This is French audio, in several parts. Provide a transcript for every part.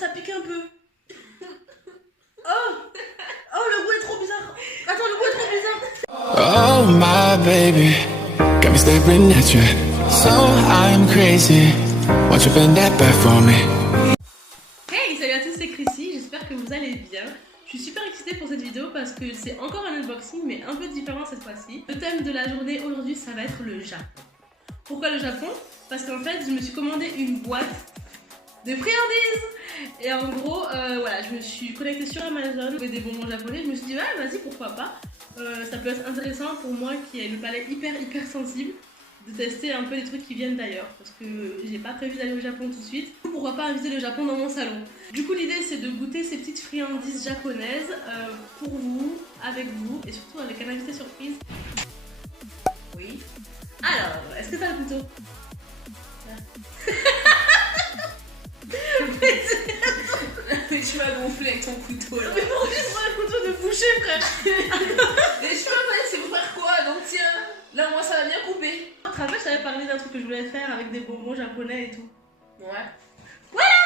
ça pique un peu. Oh, le goût est trop bizarre. Attends, le goût est trop bizarre. Oh my baby, got me staring at you. So I'm crazy. Won't you bend that back for me? Hey, salut à tous, c'est Chrissy, j'espère que vous allez bien. Je suis super excitée pour cette vidéo parce que c'est encore un unboxing mais un peu différent cette fois-ci. Le thème de la journée aujourd'hui, ça va être le Japon. Pourquoi le Japon? Parce qu'en fait, je me suis commandé une boîte de friandises. Et en gros, voilà, je me suis connectée sur Amazon avec des bonbons japonais. Je me suis dit, ouais, vas-y, pourquoi pas. Ça peut être intéressant pour moi qui ai le palais hyper sensible de tester un peu les trucs qui viennent d'ailleurs. Parce que j'ai pas prévu d'aller au Japon tout de suite. Pourquoi pas inviter le Japon dans mon salon. Du coup, l'idée c'est de goûter ces petites friandises japonaises pour vous, avec vous et surtout avec un invité surprise. Oui. Alors, est-ce que t'as le couteau? Mais tu m'as gonflé avec ton couteau là. Mais non, juste un couteau de boucher, frère. Mais je sais pas, c'est pour faire quoi? Donc tiens, là moi ça va bien couper. Au travail, je t'avais parlé d'un truc que je voulais faire avec des bonbons japonais et tout. Ouais. Voilà.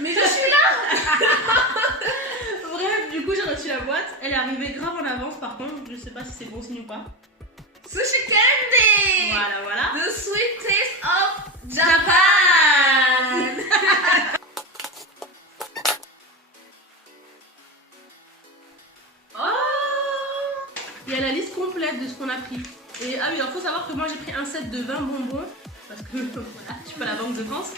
Mais je suis là. Bref, du coup j'ai reçu la boîte. Elle est arrivée grave en avance par contre. Je sais pas si c'est bon signe ou pas. Sushi Candy. Voilà. The sweet taste of Japan. Il y a la liste complète de ce qu'on a pris. Et ah oui, alors faut savoir que moi j'ai pris un set de 20 bonbons. Parce que voilà, je suis pas la Banque de France.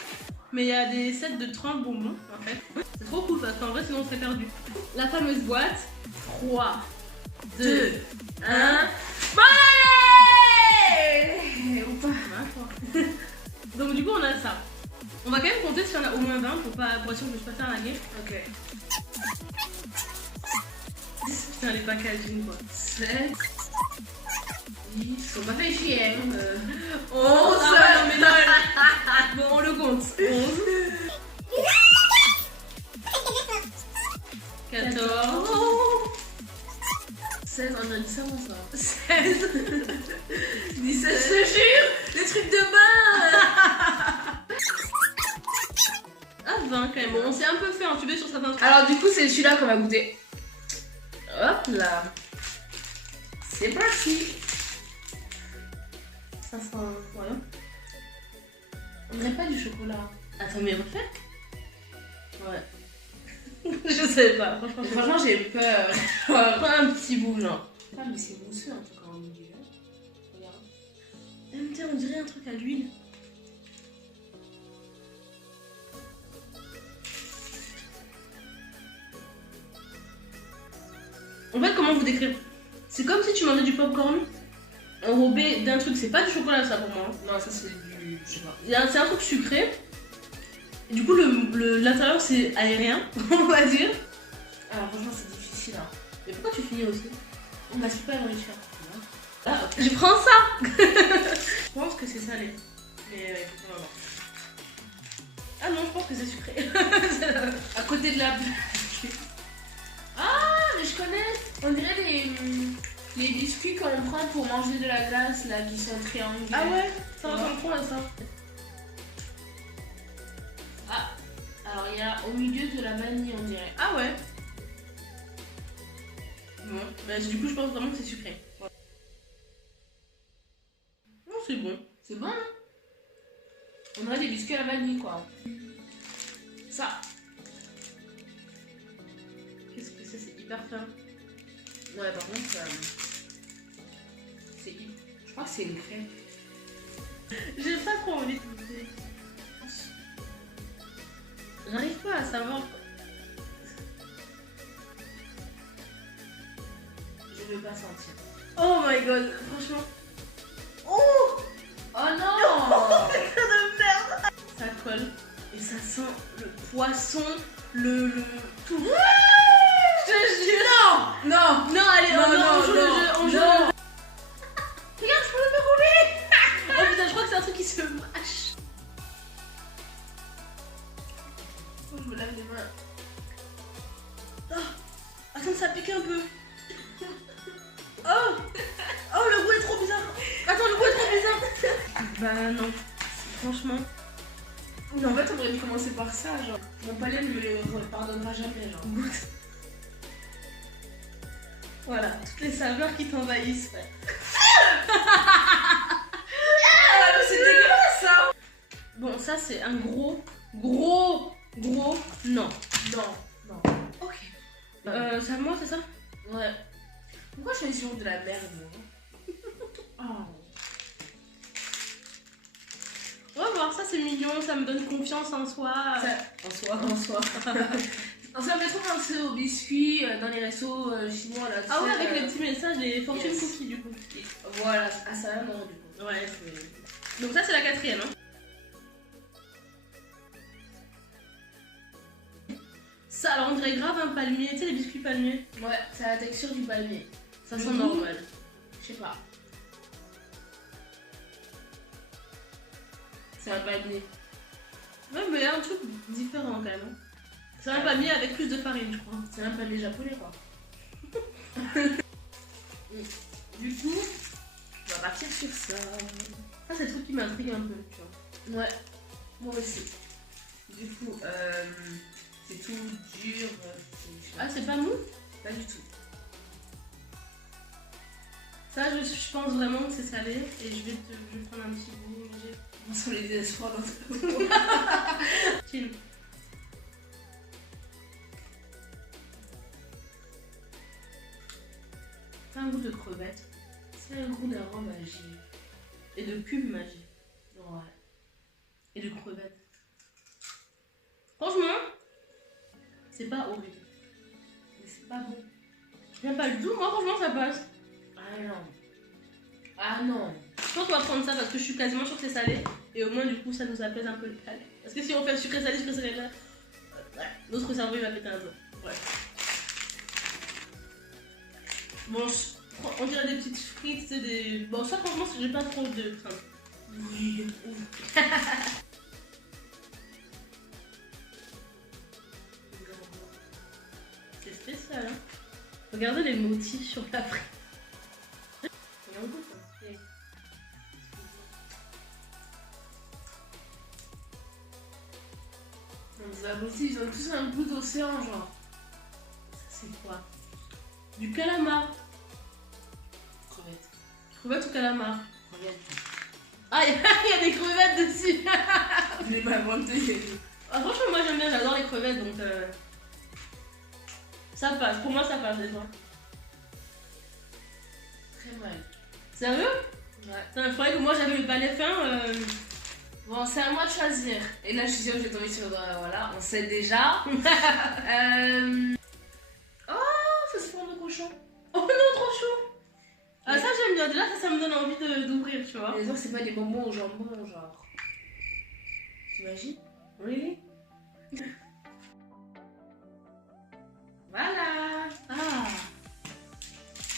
Mais il y a des sets de 30 bonbons en fait. C'est trop cool parce qu'en vrai sinon on serait perdu. La fameuse boîte. 3, 2, 1. Ou pas. Donc du coup on a ça. On va quand même compter si on a au moins 20 pour être sûr que je passe à la guerre. Ok. Putain les packaging quoi. 7. 10. Faut pas faire chier. 11. Ah ouais, non, mais non. Bon on le compte. 11. 14. 16, on a dit ça bon ça. 16. 17, je te jure. Les trucs de bain. Ah 20 quand même. Bon, on s'est un peu fait entuber sur certains trucs. Alors du coup c'est celui-là qu'on va goûter. Hop là. C'est parti. Ça sent... Voilà. On dirait pas du chocolat. Attends mais refais. Ouais. Je sais pas, franchement. Franchement j'ai eu peur. Prends un petit bout genre. Ah mais c'est mousseux en tout cas en milieu. Regarde. MT on dirait un truc à l'huile. En fait comment vous décrire? C'est comme si tu mangeais du popcorn enrobé d'un truc, c'est pas du chocolat ça pour moi. Non ça c'est du... je sais pas. C'est un truc sucré. Et du coup l'intérieur c'est aérien, on va dire. Alors franchement c'est difficile hein. Mais pourquoi tu finis aussi? On passe pas à la nourriture. Ah, je prends ça. Je pense que c'est salé. Mais écoute, on va voir. Ah non, je pense que c'est sucré. À côté de la... Ah mais je connais. On dirait les biscuits qu'on prend pour manger de la glace là qui sont triangulaires. Ah ouais, ça ressemble trop à ça. Ah, alors il y a au milieu de la vanille on dirait. Ah ouais. Bon, bah, du coup je pense vraiment que c'est sucré. Ouais. Non, c'est bon. C'est bon hein. On dirait des biscuits à la vanille quoi. Ça. Qu'est-ce que c'est? C'est hyper fin. Ouais par contre c'est... Je crois que c'est une crème. J'ai pas trop envie de goûter. J'arrive pas à savoir. Je veux pas sentir. Oh my god, franchement. Oh, Oh non. de merde. Ça colle et ça sent le poisson, le tout. Je te jure. Non. Non, allez, on joue le jeu, on joue le jeu. Regarde, je peux le faire rouler. Oh putain, je crois que c'est un truc qui se mâche. Je me lave les mains. Oh, attends, ça pique un peu. Oh, le goût est trop bizarre. Attends, le goût est trop bizarre. Bah non, franchement. Mais en fait, on aurait dû commencer par ça, genre. Mon palais ne me le pardonnera jamais, genre. Voilà, toutes les saveurs qui t'envahissent, frère. C'est dégueulasse, ça. Bon, ça c'est un gros non. Non. Ok. C'est à moi, c'est ça? Ouais. Pourquoi je fais toujours de la merde, moi? Oh. On va voir, ça c'est mignon, ça me donne confiance en soi. En soi. Ça me fait trop penser aux biscuits dans les restos chinois là. Ah ouais, avec les petits messages, les fortune Yes. cookies du coup. Voilà, ah ça non du coup. Ouais, c'est... Donc ça c'est la quatrième, hein. Ça, alors on dirait grave un palmier, tu sais les biscuits palmiers. Ouais, c'est la texture du palmier. Ça Le sent goût, normal. Je sais pas. C'est un palmier. Ouais, mais il y a un truc différent quand même. Hein. C'est un palmier avec plus de farine, je crois. C'est un palmier japonais quoi. Du coup, On va partir sur ça. ça c'est le truc qui m'intrigue un peu, tu vois. Ouais, moi aussi. Du coup, c'est tout dur. Ah, c'est pas mou? Pas du tout. Ça, je pense vraiment que c'est salé et je vais prendre un petit bout. On sent les désespoirs dans ce Chill. C'est un goût de crevette C'est un goût d'arôme magique. et de cube magique Ouais. et de crevette. Franchement, c'est pas horrible. Mais c'est pas bon. J'aime pas du tout, moi franchement ça passe. Ah non. Ah non. Je pense qu'on va prendre ça parce que je suis quasiment sûre que c'est salé et au moins du coup ça nous apaise un peu le palais. Parce que si on fait sucré salé là, notre cerveau il va péter un peu. Ouais. Bon, on dirait des petites frites, c'est des... Bon ça franchement j'ai pas trop de crainte. Oui. C'est spécial hein. Regardez les motifs sur la frite. Il y a un goût, ça. Les abrutis, ils ont tous un goût d'océan, genre. Ça c'est quoi? Du calamar. Crevette. Crevette ou calamar? Crevette. Ah, il y a des crevettes dessus. Je l'ai pas inventé. Ah, franchement, moi j'aime bien, j'adore les crevettes donc ça passe. Pour moi, ça passe déjà. Très mal. Sérieux? Ouais. Il faudrait que moi j'avais le palais fin. Bon, c'est à moi de choisir. Et là, je suis sûre que je vais tomber sur. Voilà, on sait déjà. Oh, ça se forme de cochon. Oh non, trop chaud! Ah, ça j'aime bien. Déjà, ça me donne envie d'ouvrir, tu vois. Les autres, c'est pas des bonbons au jambon, genre. T'imagines? Oui. Voilà.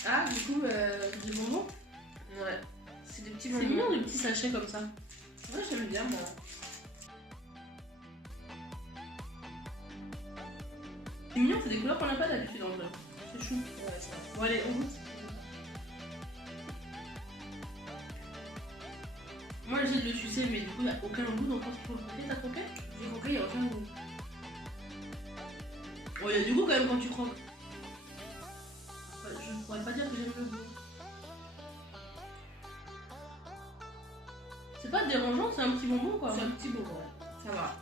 Ah, du coup, du bonbon. Ouais. C'est des petits C'est bonbons. mignon, des petits sachets comme ça. Ouais, j'aime bien, moi. C'est mignon, c'est des couleurs qu'on n'a pas d'habitude en vrai. C'est chou. Ouais, ça va. Bon, allez, on goûte. Moi, j'essaie de le sucer, mais du coup, il n'y a aucun goût, donc quand tu peux le croquer, t'as croqué? J'ai compris, il n'y a aucun goût. Oh, il y a du goût quand même quand tu croques. Ouais, je pourrais pas dire que j'aime le goût. C'est pas dérangeant, c'est un petit bonbon quoi. C'est un petit bonbon, ouais. Ça va.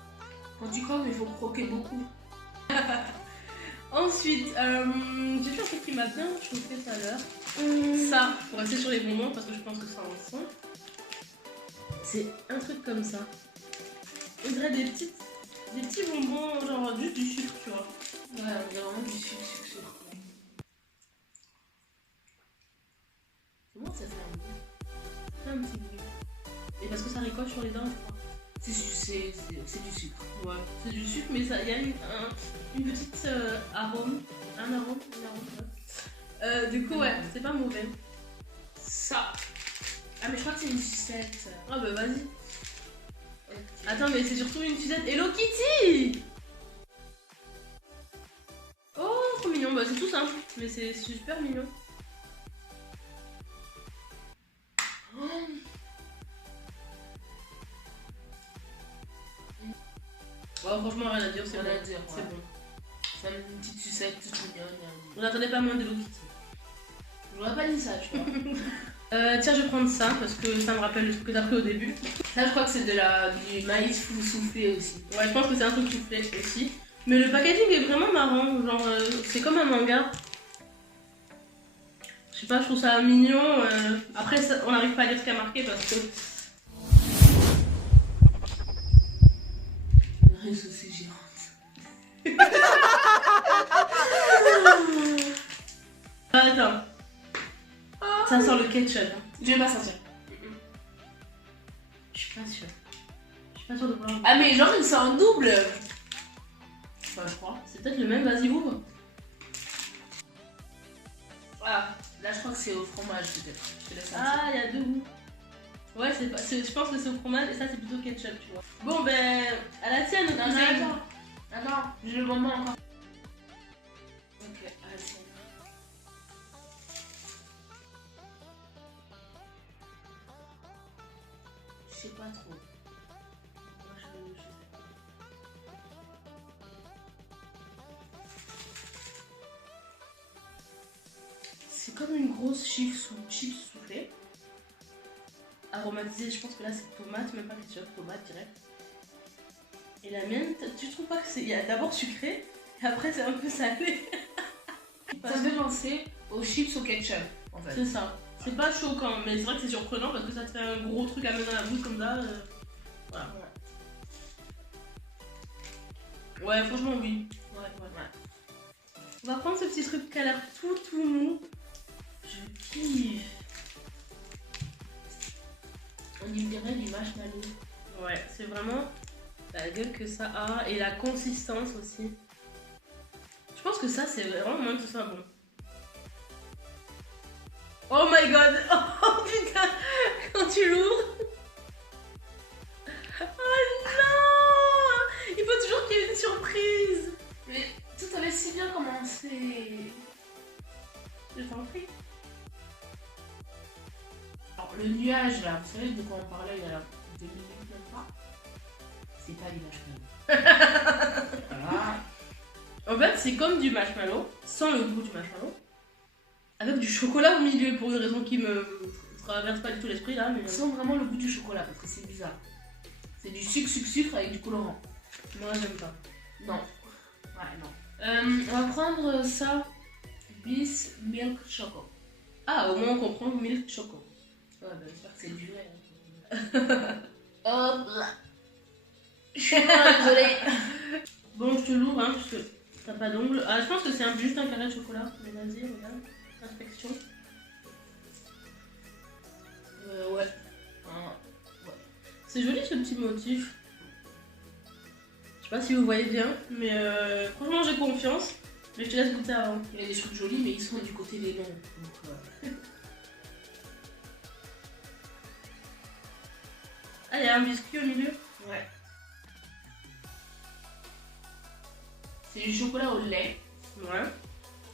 Quand tu croques, il faut croquer beaucoup. Ensuite, j'ai fait un truc qui m'a bien chauffé tout à l'heure. Ça, pour rester sur les bonbons, parce que je pense que ça en sent. C'est un truc comme ça. On dirait des petits bonbons, genre juste du sucre, tu vois. Ouais, on dirait vraiment du sucre. Comment ça fait un goût? C'est un petit goût. Et parce que ça ricoche sur les dents, je crois. C'est du sucre. Ouais, c'est du sucre, mais il y a une petite arôme. Un arôme, ouais. Du coup, ouais, c'est pas mauvais. Ça. Ah, mais je crois que c'est une sucette. Ah bah vas-y. Ok. Attends, mais c'est surtout une sucette Hello Kitty. Oh, trop mignon. Bah c'est tout simple, mais c'est super mignon. Ouais, franchement, rien à dire, c'est Rien bon. à dire, C'est ouais. bon. C'est une petite sucette toute mignonne. On n'attendait pas moins de Hello Kitty. J'aurais pas dit ça, tu vois. Tiens, je vais prendre ça parce que ça me rappelle le truc que t'as pris au début. Ça, je crois que c'est du maïs soufflé aussi. Ouais, je pense que c'est un truc soufflé aussi. Mais le packaging est vraiment marrant. Genre, c'est comme un manga. Je sais pas, je trouve ça mignon. Après, ça, on n'arrive pas à lire ce qu'il y a marqué parce que. Le réseau, c'est géante. Attends. Ça sent le ketchup. Hein. Je vais pas sentir. Je suis pas sûre. Je suis pas sûre de voir. Ah, mais genre, il sent en double. Enfin, je crois. C'est peut-être le même, vas-y, ouvre. Ah, là, je crois que c'est au fromage, peut-être. Je te laisse sentir. Ah, il y a deux goûts. Ouais, je pense que c'est au fromage et ça, c'est plutôt ketchup, tu vois. Bon, ben, à la tienne, Non, cousin. attends. Attends, j'ai le moment encore. Ok, allez. Je sais pas trop. Moi, je sais. C'est comme une grosse chips soufflée. Aromatisée, je pense que là c'est tomate, même pas ketchup, tomate direct. Et la mienne, tu trouves pas que c'est. Il y a d'abord sucré et après c'est un peu salé. Ça me fait penser aux chips au ketchup, en fait. C'est ça. C'est pas choquant, mais c'est vrai que c'est surprenant parce que ça te fait un gros truc à mettre dans la bouche comme ça. Voilà. Ouais, franchement, oui. Ouais. On va prendre ce petit truc qui a l'air tout mou. Je kiffe. On y dirait du marshmallow. Ouais, c'est vraiment la gueule que ça a et la consistance aussi. Je pense que ça, c'est vraiment moins que ce soit bon. Oh my god! Oh putain! Quand tu l'ouvres! Oh non! Il faut toujours qu'il y ait une surprise! Mais tout avait si bien commencé. Je t'en prie. Alors, le nuage, là, vous savez de quoi on parlait il y a 2 minutes même pas? C'est pas du marshmallow. Voilà. En fait, c'est comme du marshmallow, sans le goût du marshmallow, avec du chocolat au milieu pour une raison qui me traverse pas du tout l'esprit là. Mais... Sans vraiment le goût du chocolat, parce que c'est bizarre. C'est du sucre avec du colorant. Moi, j'aime pas. Non. Ouais, non. On va prendre ça. Bliss Milk Choco. Ah, au moins on comprend milk choco. Ouais, bah, j'espère que c'est du lait. Hop là. Je suis désolée. Bon, je te l'ouvre, hein, parce que t'as pas d'ongles. Ah, je pense que c'est juste un carré de chocolat. Mais vas-y, regarde. Inspection. Ouais. C'est joli ce petit motif. Je sais pas si vous voyez bien, mais franchement j'ai confiance. Mais je te laisse goûter avant. Il y a des trucs jolis, mais ils sont du côté des noms. Donc, Ah, il y a un biscuit au milieu. ouais. C'est du chocolat au lait Ouais.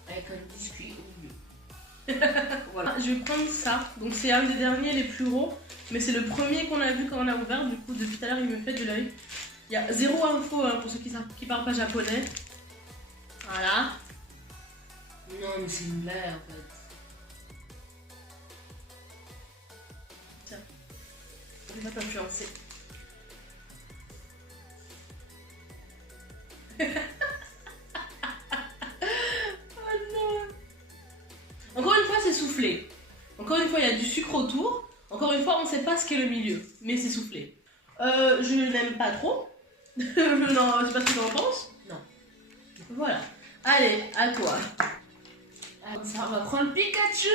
avec un biscuit au milieu. Voilà. Je vais prendre ça. Donc c'est un des derniers les plus gros. Mais c'est le premier qu'on a vu quand on a ouvert. Du coup, depuis tout à l'heure, il me fait de l'œil. Il y a zéro info hein, pour ceux qui parlent pas japonais. Voilà. Non, mais c'est une blague en fait. Tiens. Je vais pas t'influencer. Oh non. Encore une fois, c'est soufflé. Encore une fois, il y a du sucre autour. Encore une fois, on ne sait pas ce qu'est le milieu, mais c'est soufflé. Je n'aime pas trop. Non, je sais pas ce que tu en penses. Non. Voilà. Allez, à toi. Ah, ça, on va prendre Pikachu.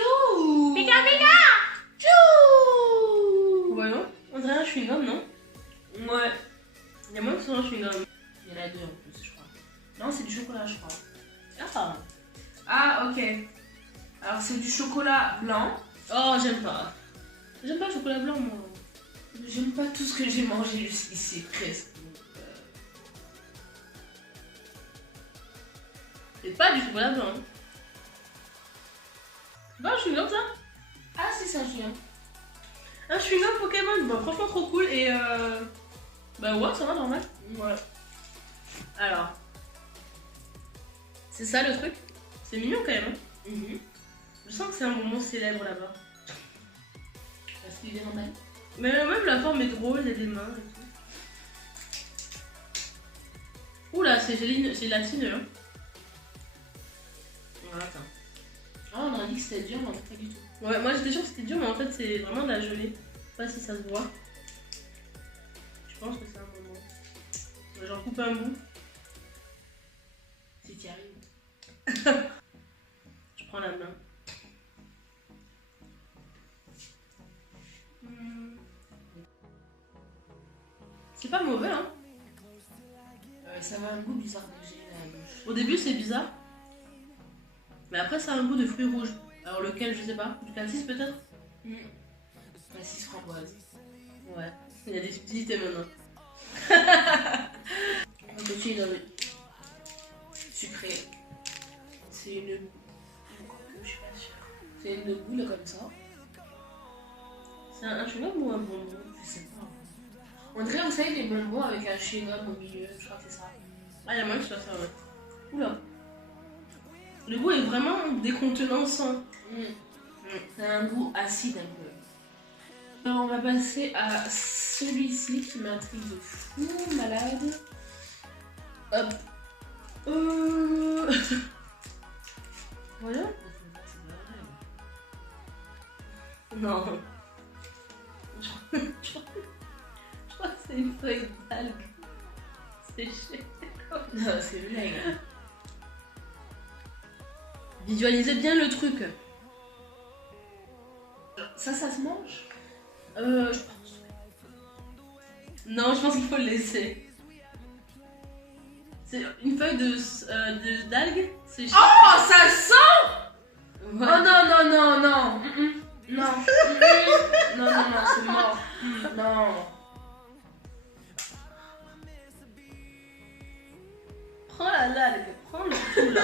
Pika Pika. Chou. Ouais, non. On dirait un chewing-gum, non? Ouais. Il y a moins que ce soit un chewing-gum. Il y en a deux en plus, je crois. Non, c'est du chocolat, je crois. Ah. Ah, ok. Alors, c'est du chocolat blanc. Oh, j'aime pas. J'aime pas le chocolat blanc, moi. J'aime pas tout ce que j'ai mangé jusqu'ici, presque. C'est pas du chocolat blanc. Hein. C'est pas un chewing-gum, ça? Ah, si, c'est un chien. Un chewing-gum Pokémon. Bon, franchement, trop cool. Et bah ouais, ça va, normal. Ouais. Alors, c'est ça le truc. C'est mignon quand même. Hein. Je sens que c'est un bonbon célèbre là-bas. Parce qu'il vient en main. Mais même la forme est drôle, il y a des mains et tout. Oula, c'est gélatineux. Hein. Voilà, attends. Ah, on aurait dit que c'était dur, mais en fait, pas du tout. Ouais, moi j'étais sûre que c'était dur, mais en fait c'est vraiment de la gelée. Je sais pas si ça se voit. Je pense que c'est un bonbon. J'en coupe un bout. Si t'y arrives. Je prends la main. C'est pas mauvais, hein. Ça va un goût bizarre de gelée à la bouche. Au début c'est bizarre. Mais après ça a un goût de fruits rouges. Alors lequel, je sais pas. Du cassis peut-être. Cassis framboise. Ouais, il y a des subtilités maintenant. On continue dans le sucré. C'est une... Je suis pas sûre. C'est une boule comme ça. C'est un chewing-gum ou un bonbon? Je sais pas. On dirait, vous savez, les bonbons avec un chewing-gum au milieu. Je crois que c'est ça. Ah, il y a moyen que ce soit ça, ouais. Oula. Le goût est vraiment décontenançant. Ça a un goût acide un peu. Alors, on va passer à celui-ci qui m'intrigue de fou, malade. Hop. Voilà. Non. Je crois que c'est une feuille d'algue séchée. Non, c'est une blague. Visualisez bien le truc. Ça se mange? Je pense. Non, je pense qu'il faut le laisser. C'est une feuille d'algue séchée. Oh, ça sent! Ouais. Oh non, non, non, non. Non. Non, non, non, c'est mort. Non. Prends l'algue, prends le tout là.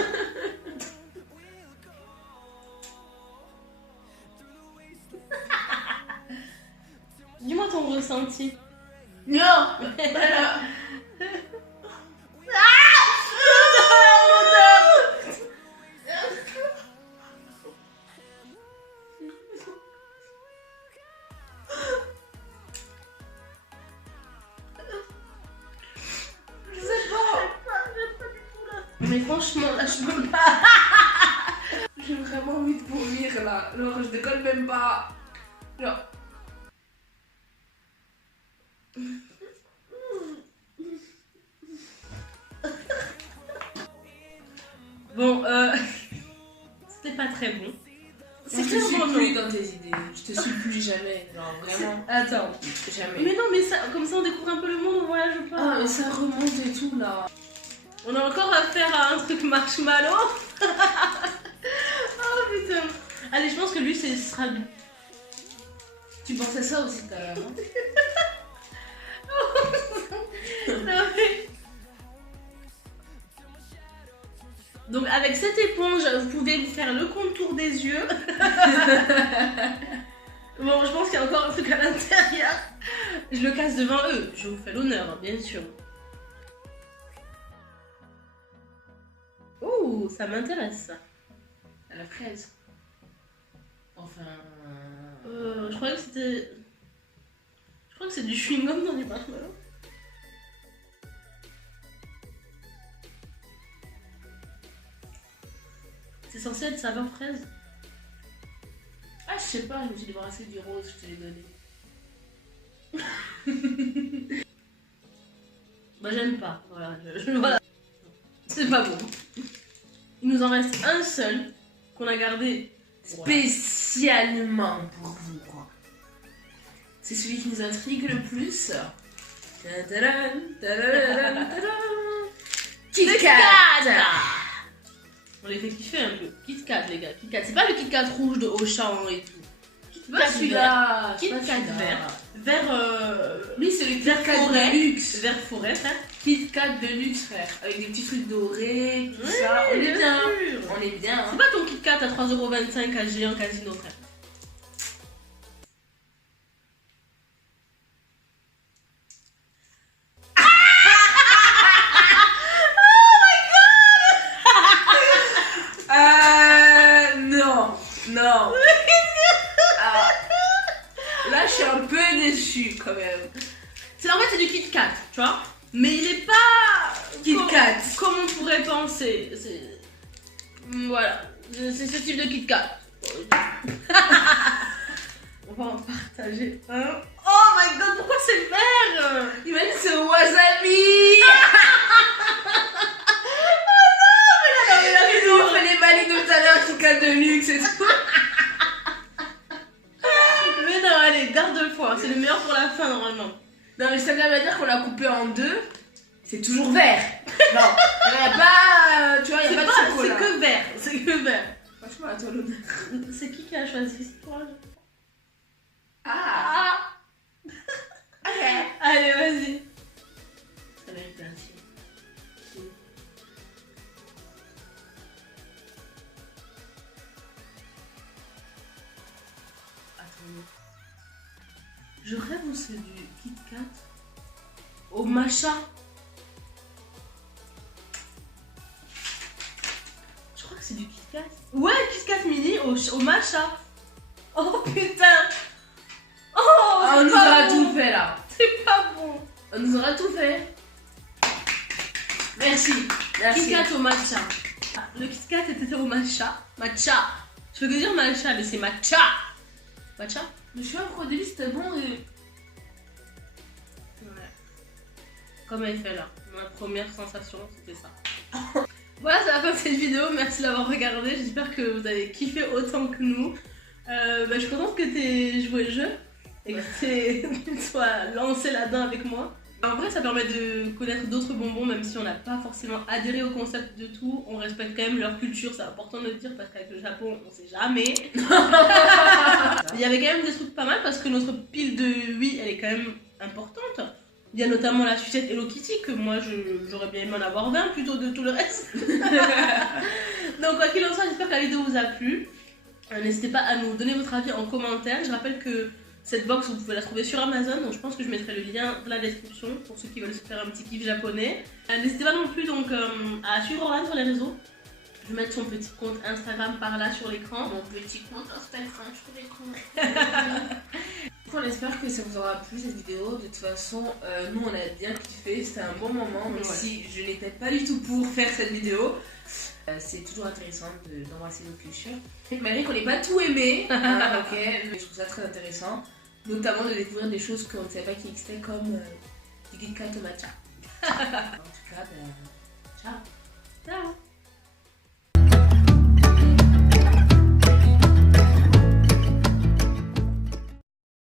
Dis-moi ton ressenti. Non. Mais franchement, là, je peux pas. J'ai vraiment envie de vomir là. Genre, je décolle même pas. Genre. Bon, c'était pas très bon. C'est clairement plus dans tes idées. Je te suis plus jamais. Genre, vraiment. Attends. Jamais. Mais non, mais ça, comme ça on découvre un peu le monde, on voyage pas. Ah, mais ça remonte et tout là. On a encore affaire à un truc marshmallow. Oh putain. Allez, je pense que lui, ce sera lui. Tu pensais ça aussi tout à l'heure, Non, mais- Donc avec cette éponge, vous pouvez vous faire le contour des yeux. Bon, je pense qu'il y a encore un truc à l'intérieur. Je le casse devant eux. Je vous fais l'honneur, bien sûr. Ouh, ça m'intéresse ça. À la fraise. Enfin. Je croyais que c'était... Je crois que c'est du chewing-gum dans du marshmallow. C'est censé être saveur fraise. Ah, je sais pas, je me suis débarrassée du rose, je te l'ai donné. Bah j'aime pas, voilà, voilà. C'est pas bon. Il nous en reste un seul qu'on a gardé Spécialement pour vous, quoi. C'est celui qui nous intrigue le plus. Tadadam, tadadam, tadam. Kit Kat. On les fait kiffer un peu. Kit Kat, les gars. Kit Kat. C'est pas le Kit Kat rouge de Auchan et tout. Kit Pas Kat vert. celui-là. Kit Kat vert. Vert. Lui, c'est le Kit Vert Kat forêt. de luxe. Vert forêt, frère. Kit Kat de luxe, frère. Avec des petits trucs dorés, tout Oui, ça. On est bien bien. sûr. On est bien. C'est pas ton Kit Kat à 3,25€ à Géant Casino, frère. tu vois. Mais il est pas Kit Kat. comme on pourrait penser. Voilà, c'est ce type de Kit Kat. On va en partager un. Oh my god, pourquoi c'est vert? Imagine ce wasabi. On fait les malines tout à l'heure, Kit Kat de luxe et tout. Mais non, allez, garde-le foin, c'est le meilleur pour la fin normalement. Non, mais ça veut dire qu'on l'a coupé en deux. C'est toujours vert. Non, il n'y a pas. Tu vois, il n'y a pas de chocolat. C'est que vert, c'est que vert. Franchement, à toi l'honneur. C'est qui a choisi? C'est toi. Ah. Ok. Allez, vas-y. Ça va être ainsi. Attendez. Je rêve où c'est du Kit Kat au matcha. Je crois que c'est du Kit Kat. Ouais, Kit Kat mini au matcha. Oh putain. Oh, On nous aura tout fait là. c'est pas bon. On nous aura tout fait. Merci. Merci. Kit Kat au matcha. Ah, le Kit Kat était au matcha. Matcha. Je veux que dire matcha, mais c'est matcha. Matcha? Je suis encore au début, c'était bon. Ouais. Comme elle fait là. Ma première sensation, c'était ça. Voilà, c'est la fin de cette vidéo. Merci d'avoir regardé. J'espère que vous avez kiffé autant que nous. Je suis contente que tu aies joué le jeu et que tu sois lancé là-dedans avec moi. En vrai, ça permet de connaître d'autres bonbons, même si on n'a pas forcément adhéré au concept de tout. On respecte quand même leur culture, c'est important de le dire parce qu'avec le Japon, on sait jamais. Il y avait quand même des trucs pas mal parce que notre pile de oui, elle est quand même importante. Il y a notamment la sucette Hello Kitty que moi j'aurais bien aimé en avoir 20 plutôt de tout le reste. Donc quoi qu'il en soit, j'espère que la vidéo vous a plu. N'hésitez pas à nous donner votre avis en commentaire. Je rappelle que cette box vous pouvez la trouver sur Amazon, donc je pense que je mettrai le lien dans la description pour ceux qui veulent se faire un petit kiff japonais. N'hésitez pas non plus donc à suivre Orlan sur les réseaux. Je vais mettre son petit compte Instagram par là sur l'écran. Mon petit compte Instagram sur l'écran. On espère que ça vous aura plu cette vidéo. De toute façon, nous on a bien kiffé, c'était un bon moment, même si je n'étais pas du tout pour faire cette vidéo. C'est toujours intéressant d'embrasser nos cultures. Malgré qu'on n'ait pas tout aimé, ok, mais je trouve ça très intéressant, notamment de découvrir des choses qu'on ne savait pas qui existaient comme du Kit Kat au matcha. En tout cas,